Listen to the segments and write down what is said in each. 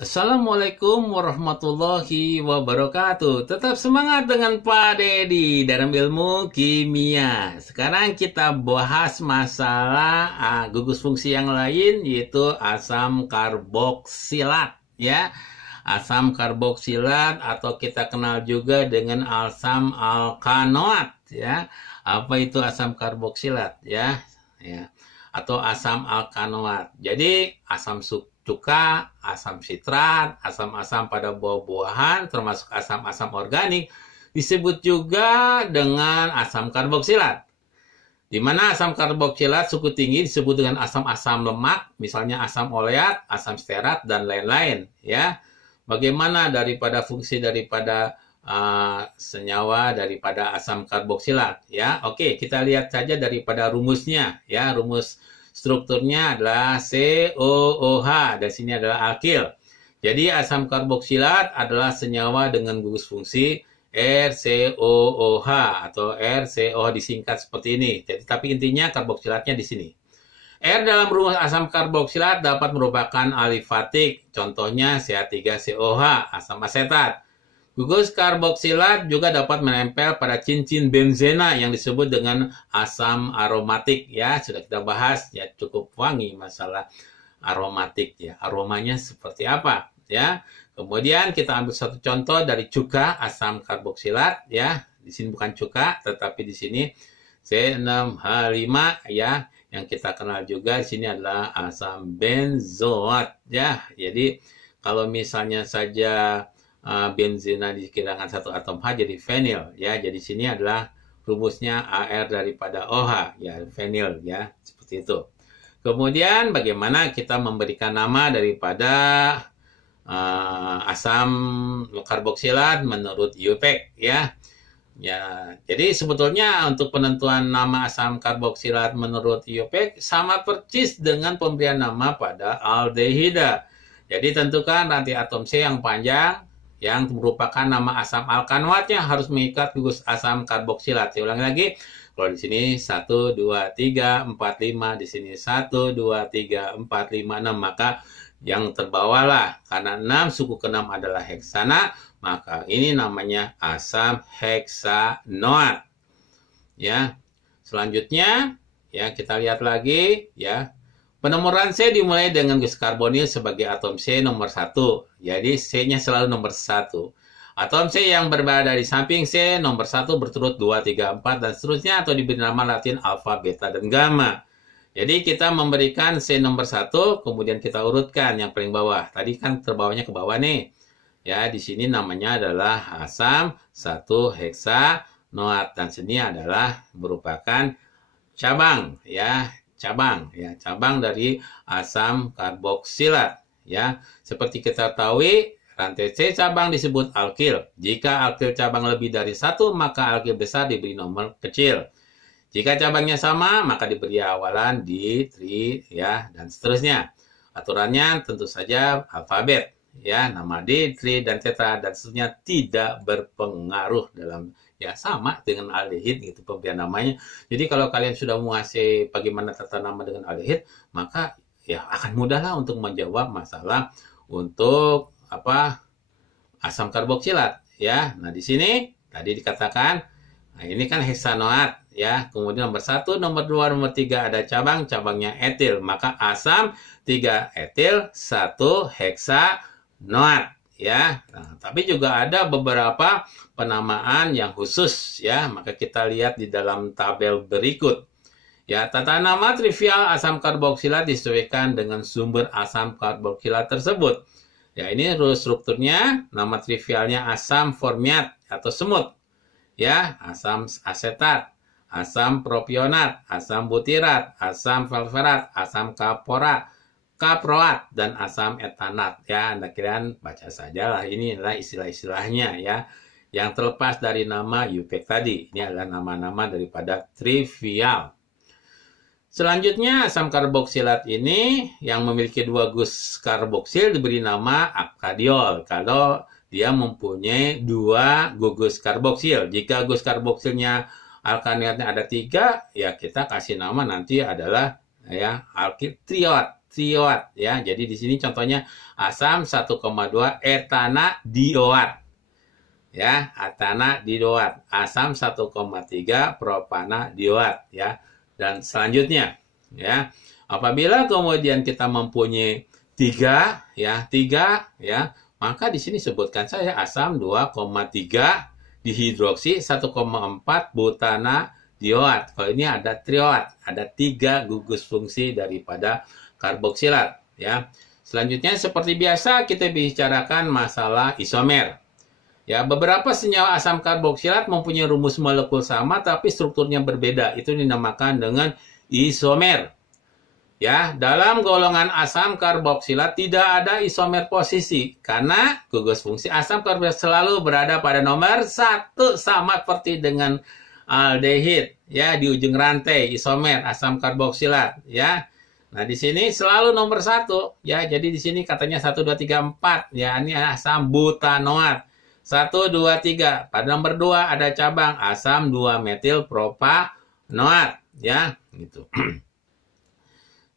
Assalamualaikum warahmatullahi wabarakatuh. Tetap semangat dengan Pak Dedi dalam ilmu kimia. Sekarang kita bahas masalah gugus fungsi yang lain, yaitu asam karboksilat, ya. Asam karboksilat atau kita kenal juga dengan asam alkanoat, ya. Apa itu asam karboksilat, ya? Ya. Atau asam alkanoat. Jadi asam cuka, asam sitrat, asam-asam pada buah-buahan, termasuk asam-asam organik, disebut juga dengan asam karboksilat. Di mana asam karboksilat suku tinggi disebut dengan asam-asam lemak, misalnya asam oleat, asam stearat, dan lain-lain. Ya, bagaimana daripada fungsi daripada senyawa daripada asam karboksilat? Ya, oke, kita lihat saja daripada rumusnya. Ya, rumus strukturnya adalah COOH, dan sini adalah alkil. Jadi asam karboksilat adalah senyawa dengan gugus fungsi RCOOH atau RCO disingkat seperti ini. Jadi, tapi intinya karboksilatnya di sini. R dalam rumus asam karboksilat dapat merupakan alifatik, contohnya CH3COH, asam asetat. Gugus karboksilat juga dapat menempel pada cincin benzena yang disebut dengan asam aromatik, ya. Sudah kita bahas, ya, cukup wangi masalah aromatik, ya. Aromanya seperti apa, ya. Kemudian kita ambil satu contoh dari cuka asam karboksilat, ya. Di sini bukan cuka, tetapi di sini C6H5, ya. Yang kita kenal juga di sini adalah asam benzoat, ya. Jadi kalau misalnya saja benzena dikirakan satu atom H jadi fenil, ya. Jadi sini adalah rumusnya AR daripada OH, ya, fenil, ya, seperti itu. Kemudian bagaimana kita memberikan nama daripada asam karboksilat menurut IUPAC, ya. Ya, jadi sebetulnya untuk penentuan nama asam karboksilat menurut IUPAC sama persis dengan pemberian nama pada aldehida. Jadi tentukan rantai atom C yang panjang, yang merupakan nama asam alkanoatnya harus mengikat gugus asam karboksilat. Saya ulangi lagi, kalau di sini 1, 2, 3, 4, 5, di sini 1, 2, 3, 4, 5, 6, maka yang terbawalah, karena 6 suku ke-6 adalah heksana, maka ini namanya asam heksanoat. Ya, selanjutnya, ya, kita lihat lagi, ya. Penomoran C dimulai dengan gas karbonil sebagai atom C nomor 1. Jadi C-nya selalu nomor 1. Atom C yang berada di samping C nomor 1 berturut 2, 3, 4, dan seterusnya, atau diberi nama latin alfa, beta, dan gamma. Jadi kita memberikan C nomor 1, kemudian kita urutkan yang paling bawah. Tadi kan terbawahnya ke bawah nih. Ya, di sini namanya adalah asam 1 heksanoat, dan sini adalah merupakan cabang, ya. Cabang dari asam karboksilat, ya. Seperti kita tahu, rantai C cabang disebut alkil. Jika alkil cabang lebih dari 1, maka alkil besar diberi nomor kecil. Jika cabangnya sama, maka diberi awalan di, tri, ya, dan seterusnya. Aturannya tentu saja alfabet, ya, nama D, tri, dan tetra, dan seterusnya tidak berpengaruh dalam, ya, sama dengan aldehid gitu pemberian namanya. Jadi kalau kalian sudah menguasai bagaimana tata nama dengan aldehid, maka ya akan mudahlah untuk menjawab masalah untuk apa asam karboksilat, ya. Nah, di sini tadi dikatakan, nah, ini kan heksanoat, ya. Kemudian nomor 1, nomor 2, nomor 3 ada cabangnya etil, maka asam 3 etil 1 heksanoat, ya. Nah, tapi juga ada beberapa penamaan yang khusus, ya. Maka kita lihat di dalam tabel berikut. Ya, tata nama trivial asam karboksilat disesuaikan dengan sumber asam karboksilat tersebut. Ya, ini strukturnya, nama trivialnya asam formiat atau semut. Ya, asam asetat, asam propionat, asam butirat, asam valverat, asam kaproat, dan asam etanat, ya. Anda kalian baca sajalah, ini adalah istilah-istilahnya, ya, yang terlepas dari nama IUPAC tadi. Ini adalah nama-nama daripada trivial. Selanjutnya, asam karboksilat ini yang memiliki 2 gus karboksil diberi nama akadiol kalau dia mempunyai 2 gugus karboksil. Jika gus karboksilnya alkanoatnya ada 3, ya kita kasih nama nanti adalah, ya, alkil triot. trioat ya. Jadi di sini contohnya asam 1,2 etanadioat. Ya, etanadioat, asam 1,3 propanadioat ya. Dan selanjutnya ya, apabila kemudian kita mempunyai 3 ya, maka di sini sebutkan saya asam 2,3 dihidroksi 1,4 butanadioat. Kalau ini ada trioat, ada 3 gugus fungsi daripada karboksilat ya. Selanjutnya seperti biasa kita bicarakan masalah isomer. Ya, beberapa senyawa asam karboksilat mempunyai rumus molekul sama tapi strukturnya berbeda. Itu dinamakan dengan isomer. Ya, dalam golongan asam karboksilat tidak ada isomer posisi karena gugus fungsi asam karboksilat selalu berada pada nomor 1 sama seperti dengan aldehid ya, di ujung rantai isomer asam karboksilat ya. Nah, di sini selalu nomor 1 ya. Jadi di sini katanya 1 2 3 4 ya, ini asam butanoat. 1 2 3. Pada nomor 2 ada cabang asam 2-metil propanoat ya, gitu.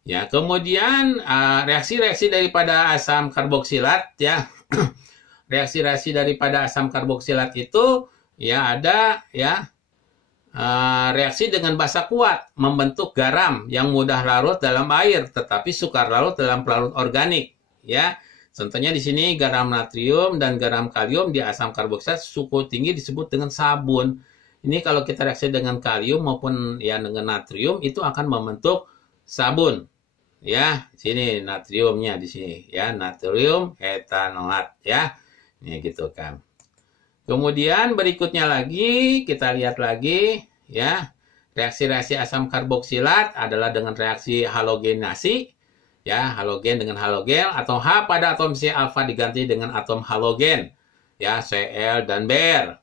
Ya, kemudian reaksi-reaksi daripada asam karboksilat ya. Reaksi-reaksi daripada asam karboksilat itu ya ada ya reaksi dengan basa kuat membentuk garam yang mudah larut dalam air tetapi sukar larut dalam pelarut organik ya. Contohnya di sini garam natrium dan garam kalium di asam karboksilat suhu tinggi disebut dengan sabun. Ini kalau kita reaksi dengan kalium maupun ya dengan natrium itu akan membentuk sabun. Ya, sini natriumnya di sini ya, natrium etanoat ya. Ini gitu kan. Kemudian berikutnya lagi kita lihat lagi ya. Reaksi-reaksi asam karboksilat adalah dengan reaksi halogenasi. Ya, halogen dengan halogen atau H pada atom C alfa diganti dengan atom halogen ya, Cl dan Br.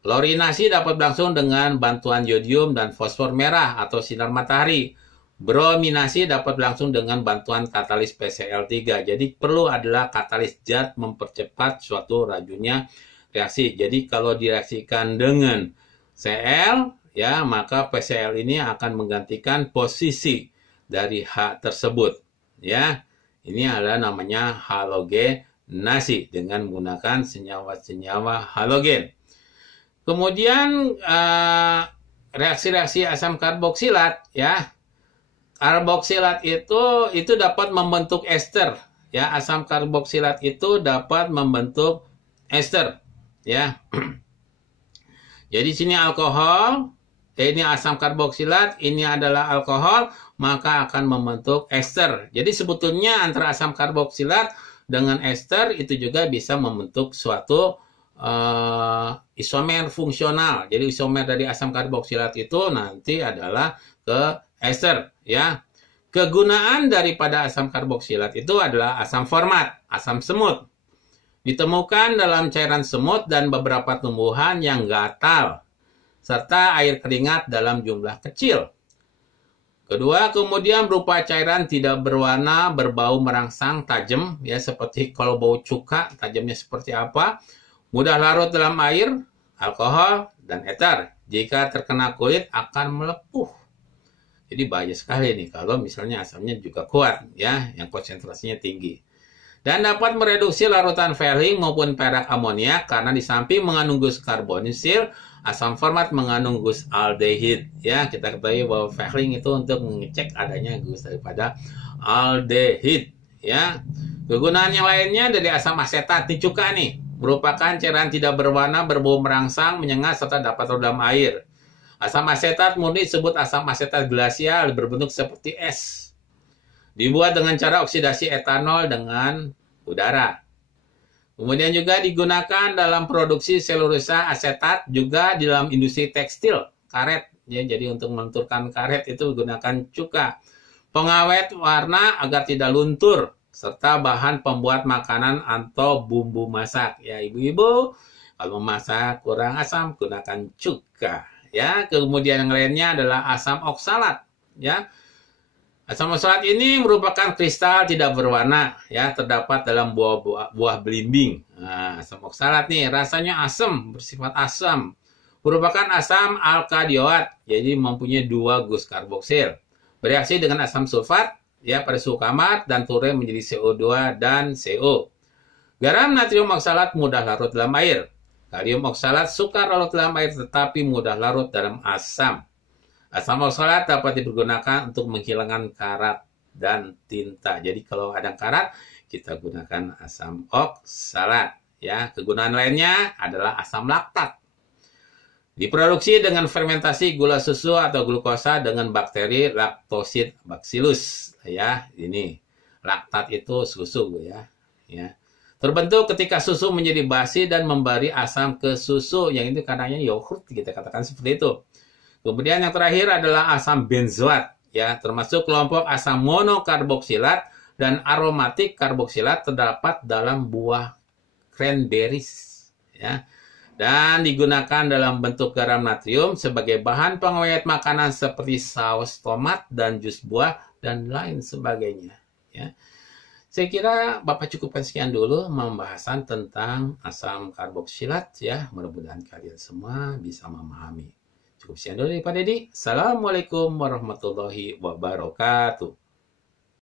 Klorinasi dapat berlangsung dengan bantuan yodium dan fosfor merah atau sinar matahari. Brominasi dapat berlangsung dengan bantuan katalis PCl3. Jadi perlu adalah katalis zat mempercepat suatu rajunnya reaksi. Jadi kalau direaksikan dengan Cl ya, maka PCl ini akan menggantikan posisi dari H tersebut. Ya, ini adalah namanya halogenasi dengan menggunakan senyawa-senyawa halogen. Kemudian reaksi-reaksi asam karboksilat ya. Karboksilat itu dapat membentuk ester ya. Asam karboksilat itu dapat membentuk ester ya. Jadi sini alkohol, ini asam karboksilat, ini adalah alkohol, maka akan membentuk ester. Jadi sebetulnya antara asam karboksilat dengan ester itu juga bisa membentuk suatu isomer fungsional. Jadi isomer dari asam karboksilat itu nanti adalah ke ester ya. Kegunaan daripada asam karboksilat itu adalah asam format, asam semut. Ditemukan dalam cairan semut dan beberapa tumbuhan yang gatal serta air keringat dalam jumlah kecil. Kedua, kemudian berupa cairan tidak berwarna, berbau merangsang, tajam, ya seperti kalau bau cuka, tajamnya seperti apa, mudah larut dalam air, alkohol, dan eter. Jika terkena kulit akan melepuh. Jadi bahaya sekali nih kalau misalnya asamnya juga kuat, ya, yang konsentrasinya tinggi. Dan dapat mereduksi larutan Fehling maupun perak amoniak karena di samping mengandung gus karbonisil, asam format mengandung gus aldehid. Ya, kita ketahui bahwa Fehling itu untuk mengecek adanya gus daripada aldehid. Ya, kegunaan yang lainnya dari asam asetat di cuka nih, merupakan cairan tidak berwarna, berbau merangsang, menyengat serta dapat larut dalam air. Asam asetat murni disebut asam asetat glasial berbentuk seperti es. Dibuat dengan cara oksidasi etanol dengan udara. Kemudian juga digunakan dalam produksi selulosa asetat, juga di dalam industri tekstil, karet. Ya, jadi untuk melenturkan karet itu gunakan cuka. Pengawet warna agar tidak luntur, serta bahan pembuat makanan atau bumbu masak. Ya, ibu-ibu, kalau memasak kurang asam, gunakan cuka. Ya, kemudian yang lainnya adalah asam oksalat. Ya, asam oksalat ini merupakan kristal tidak berwarna, ya, terdapat dalam buah belimbing. Nah, asam oksalat nih rasanya asam, bersifat asam. Merupakan asam alkadioat, jadi mempunyai 2 gus karboksil. Bereaksi dengan asam sulfat, ya pada suhu kamar dan turun menjadi CO2 dan CO. Garam natrium oksalat mudah larut dalam air. Kalium oksalat suka larut dalam air tetapi mudah larut dalam asam. Asam oksalat dapat dipergunakan untuk menghilangkan karat dan tinta. Jadi kalau ada karat, kita gunakan asam oksalat. Ya, kegunaan lainnya adalah asam laktat. Diproduksi dengan fermentasi gula susu atau glukosa dengan bakteri Lactobacillus bacillus. Ya, ini laktat itu susu ya. Ya. Terbentuk ketika susu menjadi basi dan memberi asam ke susu, yang itu katanya yogurt, kita katakan seperti itu. Kemudian yang terakhir adalah asam benzoat, ya, termasuk kelompok asam monokarboksilat dan aromatik karboksilat terdapat dalam buah cranberries, ya. Dan digunakan dalam bentuk garam natrium sebagai bahan pengawet makanan seperti saus tomat dan jus buah dan lain sebagainya, ya. Saya kira Bapak cukupkan sekian dulu pembahasan tentang asam karboksilat, ya. Mudah-mudahan kalian semua bisa memahami. Cukup sekian dulu dari Pak Dedi. Assalamualaikum warahmatullahi wabarakatuh.